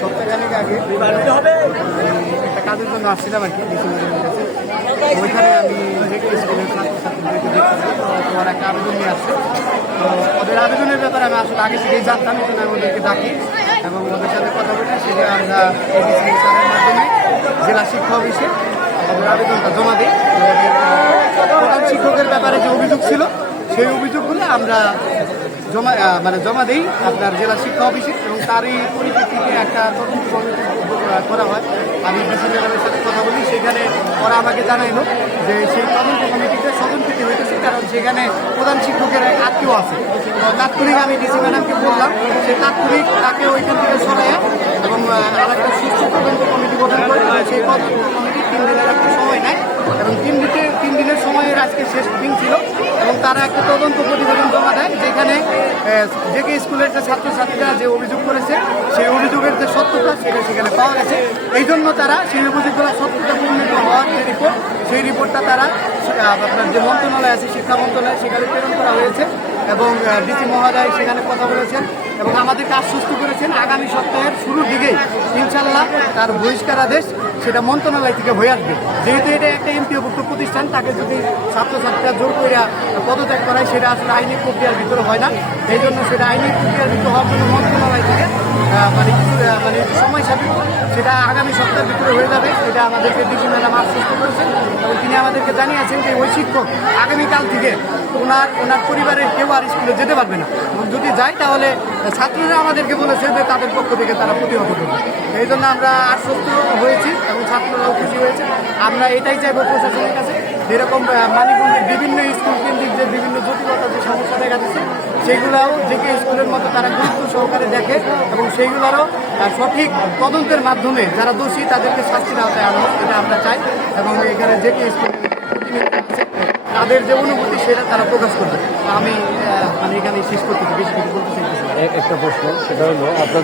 সপ্তাহখানেক আগে একটা কাজের জন্য আসছিলাম আর কি ডিসেম্বরের কাছে। ওইখানে আমি স্কুলের ছাত্রছাত্রীদেরকে দেখছি তোমার একটা আবেদন নিয়ে আসছে। তো ওদের আবেদনের ব্যাপারে আমি আসলে আগে থেকেই জানতাম, এই জন্য আমি ওদেরকে ডাকি এবং ওদের সাথে কথা বলি। সেটা আমরা এডিসি স্যারের মাধ্যমে জেলা শিক্ষা অফিসে ওদের আবেদনটা জমা দিই। প্রধান শিক্ষকের ব্যাপারে যে অভিযোগ ছিল সেই অভিযোগগুলো আমরা জমা দিই আপনার জেলা শিক্ষা অফিসে, এবং তারই পরিপ্রেক্ষিতে একটা তদন্ত কমিটি করা হয়। আমি ডিসি ম্যাডামের সাথে কথা বলি, সেখানে ওরা আমাকে জানাইল যে সেই তদন্ত কমিটিতে স্বতন্ত্রিত হইতেছে, কারণ সেখানে প্রধান শিক্ষকের আত্মীয় আছে। তো তাৎক্ষণিক আমি ডিসি ম্যাডামকে বললাম, সে তাৎক্ষণিক তাকে ওইখান থেকে সরাইয়া এবং আরেকটা সুস্থ তদন্ত কমিটি গঠন করে। সেই তদন্ত কমিটি 3 দিনের একটা সময় নেয় এবং 3 দিনের সময়ের আজকে শেষ দিন ছিল, এবং তারা একটা তদন্ত প্রতিবেদন জমা দেয়, যেখানে জেকে স্কুলের যে ছাত্রছাত্রীরা যে অভিযোগ করেছে সেই অভিযোগের যে সত্যতা সেটা সেখানে পাওয়া গেছে। এই জন্য তারা সেই অভিযোগগুলো সত্যতা প্রমাণিত হওয়ার যে রিপোর্ট, সেই রিপোর্টটা তারা আপনার যে মন্ত্রণালয় আছে শিক্ষা মন্ত্রণালয় সেখানে প্রেরণ করা হয়েছে, এবং ডিসি মহোদয় সেখানে কথা বলেছেন এবং আমাদেরকে আশ্বস্ত করেছেন আগামী সপ্তাহের শুরুর দিকেই ইনশাল্লাহ তার বহিষ্কারাদেশ সেটা মন্ত্রণালয় থেকে হয়ে আসবে। যেহেতু এটা একটা এমপিওভুক্ত প্রতিষ্ঠান, তাকে যদি ছাত্রছাত্রীরা জোর করে পদত্যাগ করায় সেটা আসলে আইনি প্রক্রিয়ার ভিতরে হয় না। এই জন্য সেটা আইনি প্রক্রিয়ার ভিতরে হওয়ার জন্য মন্ত্রণালয় থেকে সময় সাপেক্ষ, সেটা আগামী সপ্তাহের ভিতরে হয়ে যাবে। এটা আমাদেরকে ডিসি ম্যাডাম আশ্বস্ত করেছেন এবং তিনি আমাদেরকে জানিয়েছেন যে ওই শিক্ষক আগামীকাল থেকে ওনার পরিবারের কেউ আর স্কুলে যেতে পারবে না, এবং যদি যায় তাহলে ছাত্ররা আমাদেরকে বলেছে যে তাদের পক্ষ থেকে তারা প্রতিহত করবে। এই জন্য আমরা আশ্বস্ত হয়েছি এবং ছাত্ররাও খুশি হয়েছে। আমরা এটাই চাইবো প্রশাসনের কাছে, যেরকম মানিকগঞ্জের বিভিন্ন স্কুল কেন্দ্রিক যে বিভিন্ন জটিলতা যে সমস্যা দেখা যাচ্ছে সেগুলোও জেকে স্কুলের মতো তারা গুরুত্ব সহকারে দেখে এবং সেইগুলোরও সঠিক তদন্তের মাধ্যমে যারা দোষী তাদেরকে শাস্তির আওতায় আনা হোক, এটা আমরা চাই। এবং এখানে জেকে স্কুলের আছে তাদের যে অনুভূতি সেটা তারা প্রকাশ করবে। আমি এখানে শেষ করতেছি, বেশি কিছু বলতে চাইতেছি। একটা প্রশ্ন, সেটা হলো আপনার